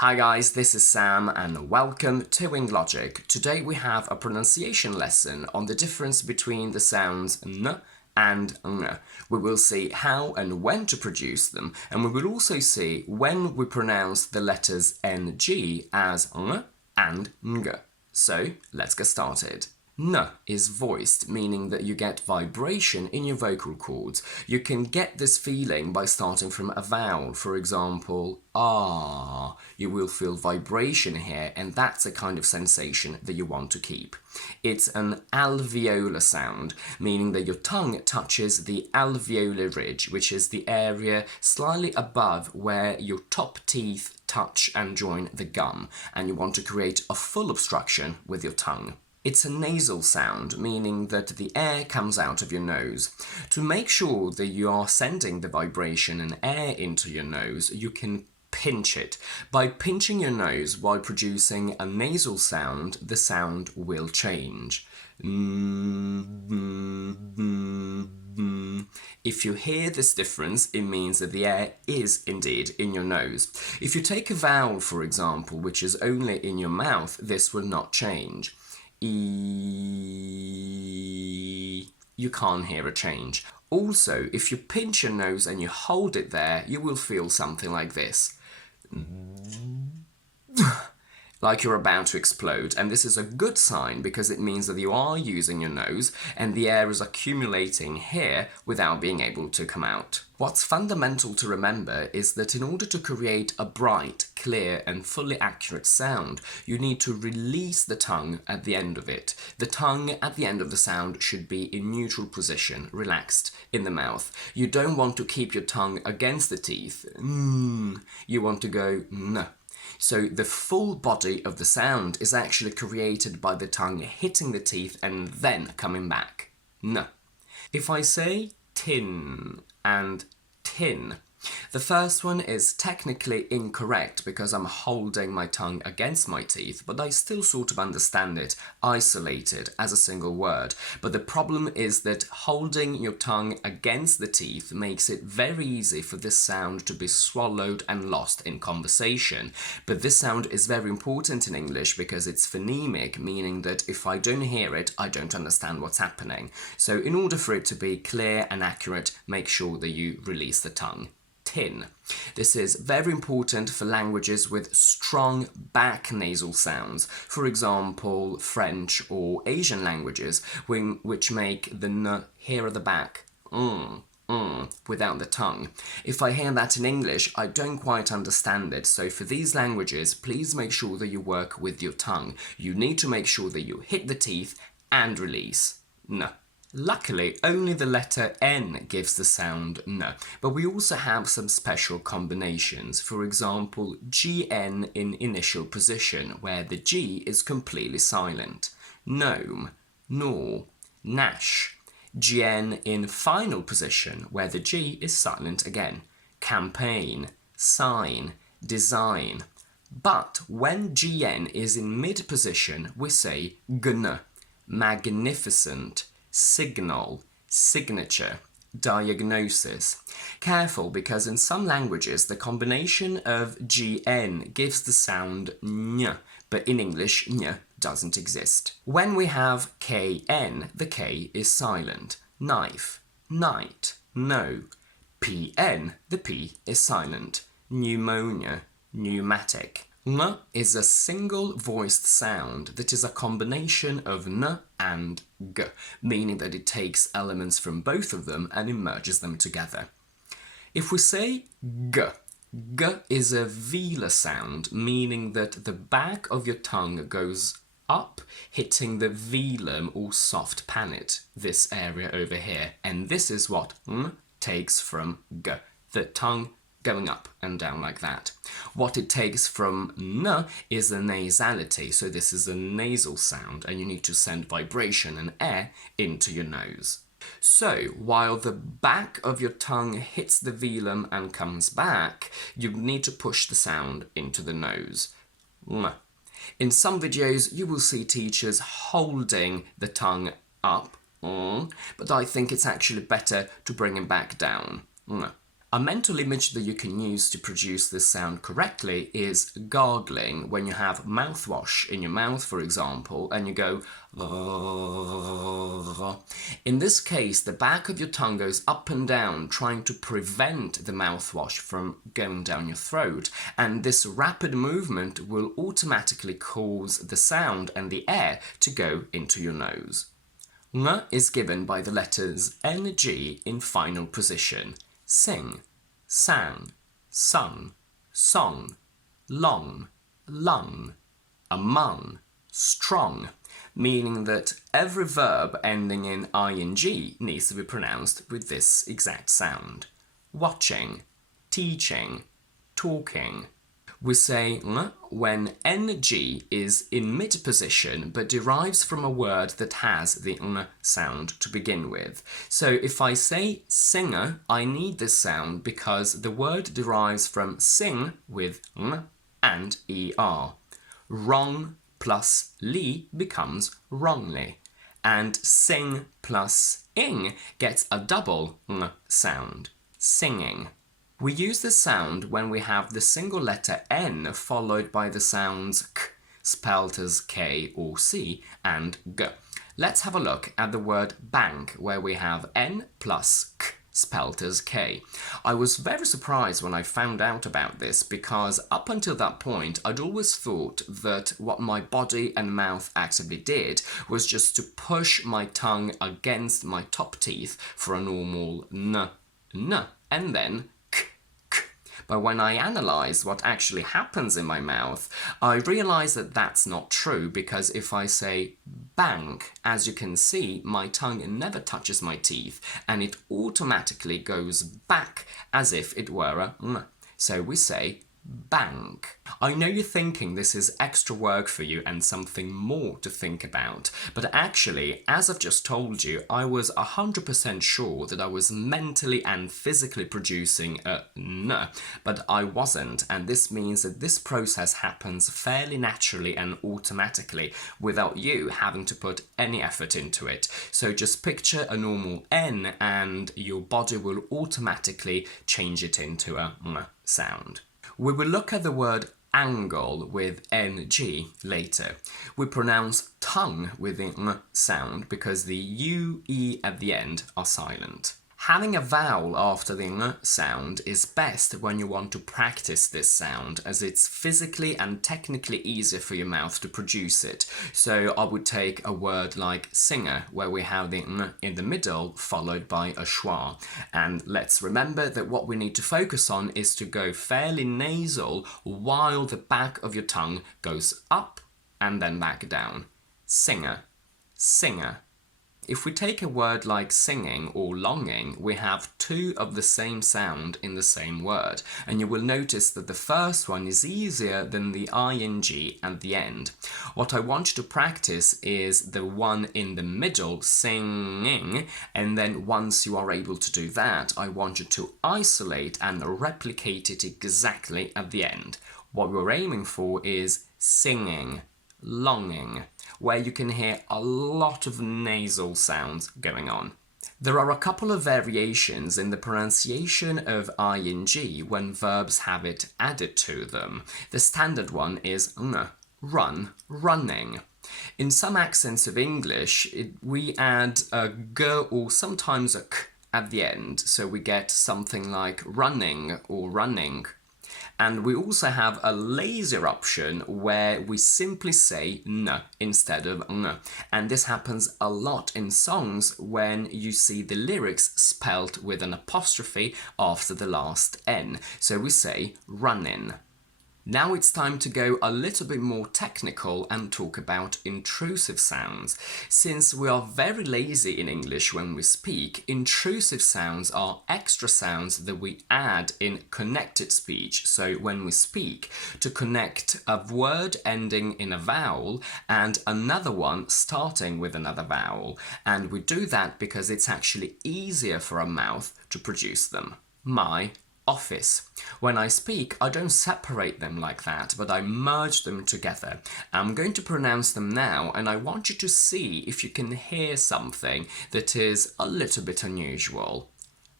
Hi guys, this is Sam and welcome to WingLogic. Today we have a pronunciation lesson on the difference between the sounds n and ng. We will see how and when to produce them, and we will also see when we pronounce the letters ng as ng and ng. So let's get started. N is voiced, meaning that you get vibration in your vocal cords. You can get this feeling by starting from a vowel. For example, ah. You will feel vibration here, and that's a kind of sensation that you want to keep. It's an alveolar sound, meaning that your tongue touches the alveolar ridge, which is the area slightly above where your top teeth touch and join the gum, and you want to create a full obstruction with your tongue. It's a nasal sound, meaning that the air comes out of your nose. To make sure that you are sending the vibration and air into your nose, you can pinch it. By pinching your nose while producing a nasal sound, the sound will change. If you hear this difference, it means that the air is indeed in your nose. If you take a vowel, for example, which is only in your mouth, this will not change. E. You can't hear a change. Also, if you pinch your nose and you hold it there, you will feel something like this. Like you're about to explode, and this is a good sign because it means that you are using your nose and the air is accumulating here without being able to come out. What's fundamental to remember is that in order to create a bright, clear and fully accurate sound, you need to release the tongue at the end of it. The tongue at the end of the sound should be in neutral position, relaxed in the mouth. You don't want to keep your tongue against the teeth. You want to go n. So the full body of the sound is actually created by the tongue hitting the teeth and then coming back. N. If I say tin and tin, the first one is technically incorrect because I'm holding my tongue against my teeth, but I still sort of understand it, isolated as a single word. But the problem is that holding your tongue against the teeth makes it very easy for this sound to be swallowed and lost in conversation. But this sound is very important in English because it's phonemic, meaning that if I don't hear it, I don't understand what's happening. So in order for it to be clear and accurate, make sure that you release the tongue. Tin. This is very important for languages with strong back nasal sounds, for example French or Asian languages, which make the n here at the back, without the tongue. If I hear that in English, I don't quite understand it, so for these languages, please make sure that you work with your tongue. You need to make sure that you hit the teeth and release n. Luckily, only the letter N gives the sound N, but we also have some special combinations. For example, GN in initial position, where the G is completely silent. Gnome, gnaw, gnash. GN in final position, where the G is silent again. Campaign, sign, design. But when GN is in mid position, we say gn, magnificent, signal, signature, diagnosis. Careful, because in some languages the combination of gn gives the sound ny, but in English ny doesn't exist. When we have kn, the k is silent. Knife, night, no. pn, the p is silent. Pneumonia, pneumatic. N is a single voiced sound that is a combination of n and g, meaning that it takes elements from both of them and it merges them together. If we say g, g is a velar sound, meaning that the back of your tongue goes up, hitting the velum or soft palate, this area over here, and this is what n takes from g, the tongue going up and down like that. What it takes from n is the nasality, so this is a nasal sound and you need to send vibration and air into your nose. So, while the back of your tongue hits the velum and comes back, you need to push the sound into the nose. In some videos, you will see teachers holding the tongue up, but I think it's actually better to bring it back down. A mental image that you can use to produce this sound correctly is gargling, when you have mouthwash in your mouth, for example, and you go. In this case, the back of your tongue goes up and down, trying to prevent the mouthwash from going down your throat, and this rapid movement will automatically cause the sound and the air to go into your nose. Ng is given by the letters N, G in final position. Sing, sang, sung, song, long, lung, among, strong, meaning that every verb ending in ing needs to be pronounced with this exact sound. Watching, teaching, talking. We say ng when ng is in mid position but derives from a word that has the ng sound to begin with. So if I say singer, I need this sound because the word derives from sing with ng and er. Wrong plus li becomes wrongly, and sing plus ing gets a double ng sound, singing. We use this sound when we have the single letter N followed by the sounds K, spelled as K or C, and G. Let's have a look at the word bank, where we have N plus K, spelled as K. I was very surprised when I found out about this because up until that point I'd always thought that what my body and mouth actively did was just to push my tongue against my top teeth for a normal N, and then but when I analysed what actually happens in my mouth, I realised that that's not true, because if I say bank, as you can see, my tongue never touches my teeth and it automatically goes back as if it were a ng. So we say bank. I know you're thinking this is extra work for you and something more to think about, but actually, as I've just told you, I was 100% sure that I was mentally and physically producing a n, but I wasn't, and this means that this process happens fairly naturally and automatically without you having to put any effort into it. So just picture a normal n and your body will automatically change it into a ng sound. We will look at the word angle with ng later. We pronounce tongue with the ng sound because the u, e at the end are silent. Having a vowel after the ng sound is best when you want to practice this sound, as it's physically and technically easier for your mouth to produce it. So I would take a word like singer, where we have the ng in the middle followed by a schwa. And let's remember that what we need to focus on is to go fairly nasal while the back of your tongue goes up and then back down. Singer, singer. If we take a word like singing or longing, we have two of the same sound in the same word, and you will notice that the first one is easier than the ing at the end. What I want you to practice is the one in the middle, singing, and then once you are able to do that, I want you to isolate and replicate it exactly at the end. What we're aiming for is singing, longing, where you can hear a lot of nasal sounds going on. There are a couple of variations in the pronunciation of ing when verbs have it added to them. The standard one is ng, run, running. In some accents of English, we add a g or sometimes a k at the end, so we get something like running or running. And we also have a lazier option where we simply say n instead of ng. And this happens a lot in songs when you see the lyrics spelt with an apostrophe after the last n. So we say runnin'. Now it's time to go a little bit more technical and talk about intrusive sounds. Since we are very lazy in English when we speak, intrusive sounds are extra sounds that we add in connected speech. So when we speak, to connect a word ending in a vowel and another one starting with another vowel. And we do that because it's actually easier for our mouth to produce them. My office. When I speak, I don't separate them like that, but I merge them together. I'm going to pronounce them now, and I want you to see if you can hear something that is a little bit unusual.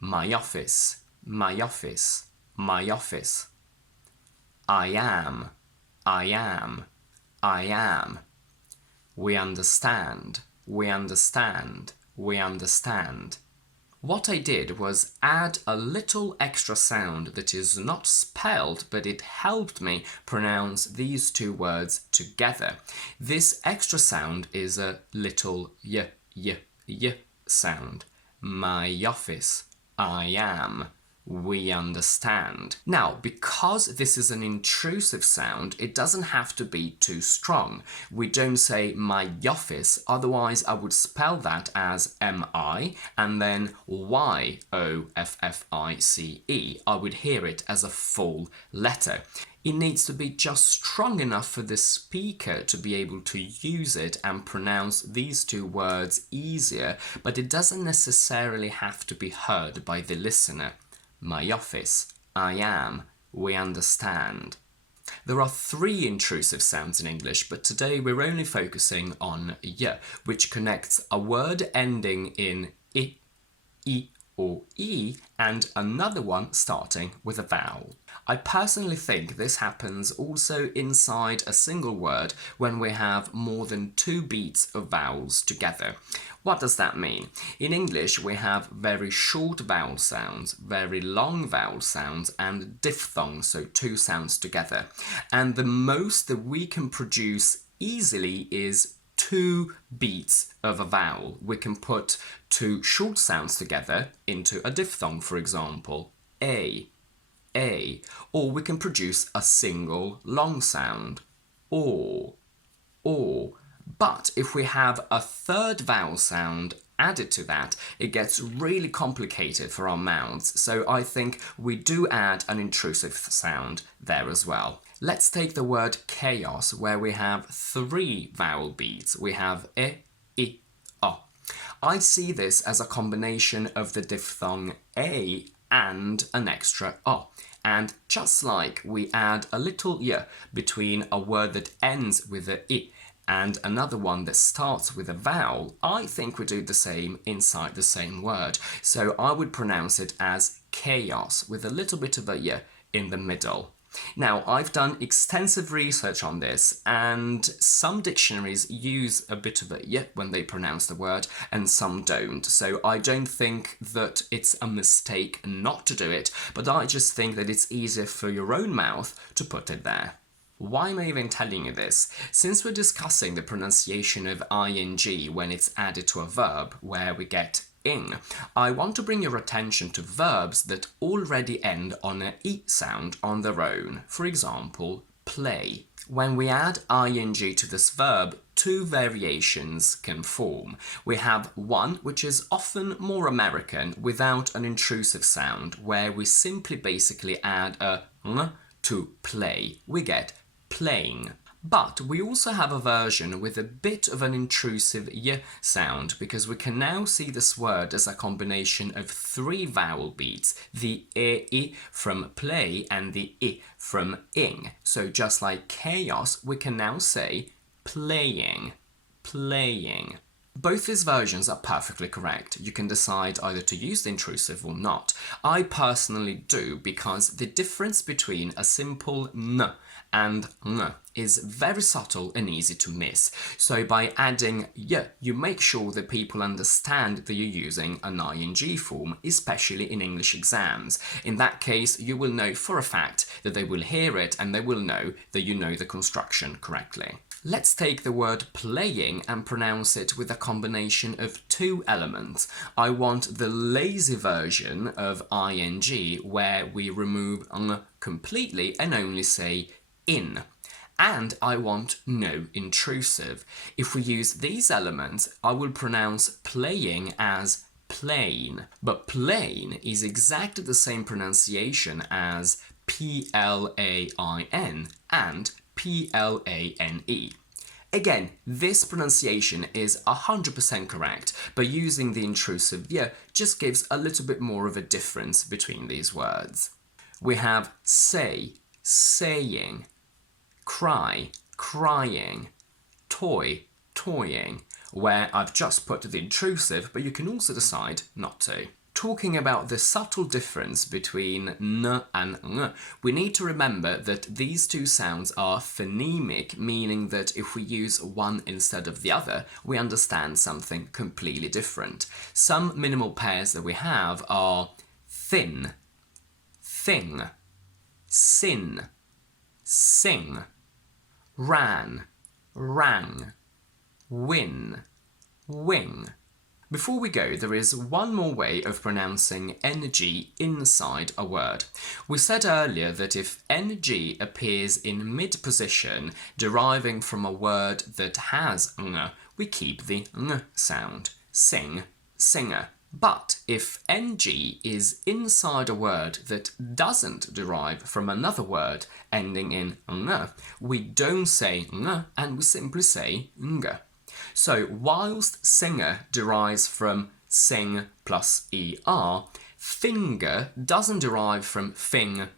My office, my office, my office. I am, I am, I am. We understand, we understand, we understand. What I did was add a little extra sound that is not spelled, but it helped me pronounce these two words together. This extra sound is a little y sound. My office, I am. We understand. Now, because this is an intrusive sound, it doesn't have to be too strong. We don't say my office, otherwise I would spell that as M-I and then Y-O-F-F-I-C-E. I would hear it as a full letter. It needs to be just strong enough for the speaker to be able to use it and pronounce these two words easier, but it doesn't necessarily have to be heard by the listener. My office, I am, we understand. There are 3 intrusive sounds in English, but today we're only focusing on y, which connects a word ending in I, or E, and another one starting with a vowel. I personally think this happens also inside a single word when we have more than 2 beats of vowels together. What does that mean? In English, we have very short vowel sounds, very long vowel sounds, and diphthongs, so 2 sounds together. And the most that we can produce easily is 2 beats of a vowel. We can put 2 short sounds together into a diphthong, for example, a, or we can produce a single long sound, or. But if we have a 3rd vowel sound added to that, it gets really complicated for our mouths, so I think we do add an intrusive sound there as well. Let's take the word chaos, where we have 3 vowel beats. We have I, O. I see this as a combination of the diphthong A and an extra O. And just like we add a little y between a word that ends with a I and another one that starts with a vowel, I think we do the same inside the same word. So I would pronounce it as chaos with a little bit of a y in the middle. Now, I've done extensive research on this, and some dictionaries use a bit of a y when they pronounce the word, and some don't. So I don't think that it's a mistake not to do it, but I just think that it's easier for your own mouth to put it there. Why am I even telling you this? Since we're discussing the pronunciation of ing when it's added to a verb, where we get ing, I want to bring your attention to verbs that already end on an I sound on their own. For example, play. When we add ing to this verb, 2 variations can form. We have one which is often more American without an intrusive sound, where we simply basically add a ng to play. We get playing. But we also have a version with a bit of an intrusive y sound, because we can now see this word as a combination of 3 vowel beats, the I from play and the I from ing. So just like chaos, we can now say playing, playing. Both these versions are perfectly correct. You can decide either to use the intrusive or not. I personally do, because the difference between a simple n and ng is very subtle and easy to miss. So by adding y, you make sure that people understand that you're using an ing form, especially in English exams. In that case, you will know for a fact that they will hear it and they will know that you know the construction correctly. Let's take the word playing and pronounce it with a combination of 2 elements. I want the lazy version of ing, where we remove ng completely and only say in. And I want no intrusive. If we use these elements, I will pronounce playing as plain. But plain is exactly the same pronunciation as plain and plane. Again, this pronunciation is 100% correct, but using the intrusive y just gives a little bit more of a difference between these words. We have say, saying, cry, crying, toy, toying, where I've just put the intrusive, but you can also decide not to. talking about the subtle difference between n and ng, we need to remember that these two sounds are phonemic, meaning that if we use one instead of the other, we understand something completely different. Some minimal pairs that we have are thin, thing, sin, sing, ran, rang, win, wing. Before we go, there is one more way of pronouncing ng inside a word. We said earlier that if ng appears in mid-position, deriving from a word that has ng, we keep the ng sound. Sing, singer. But if ng is inside a word that doesn't derive from another word ending in ng, we don't say ng and we simply say ng. So whilst singer derives from sing plus er, finger doesn't derive from fing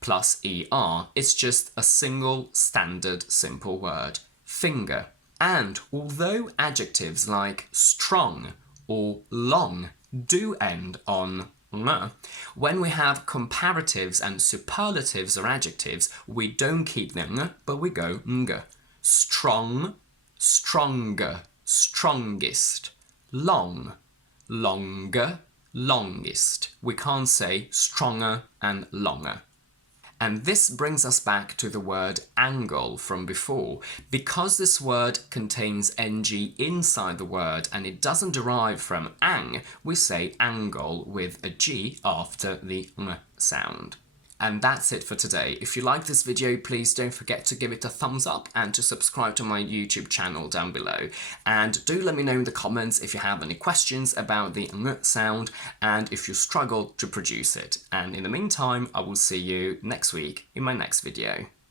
plus er. It's just a single standard simple word, finger. And although adjectives like strong or long do end on ng, when we have comparatives and superlatives or adjectives, we don't keep the ng, but we go ng. Strong, stronger, strongest. Long, longer, longest. We can't say stronger and longer. And this brings us back to the word angle from before. Because this word contains ng inside the word and it doesn't derive from ang, we say angle with a g after the ng sound. And that's it for today. If you like this video, please don't forget to give it a thumbs up and to subscribe to my YouTube channel down below. And do let me know in the comments if you have any questions about the ng sound and if you struggle to produce it. And in the meantime, I will see you next week in my next video.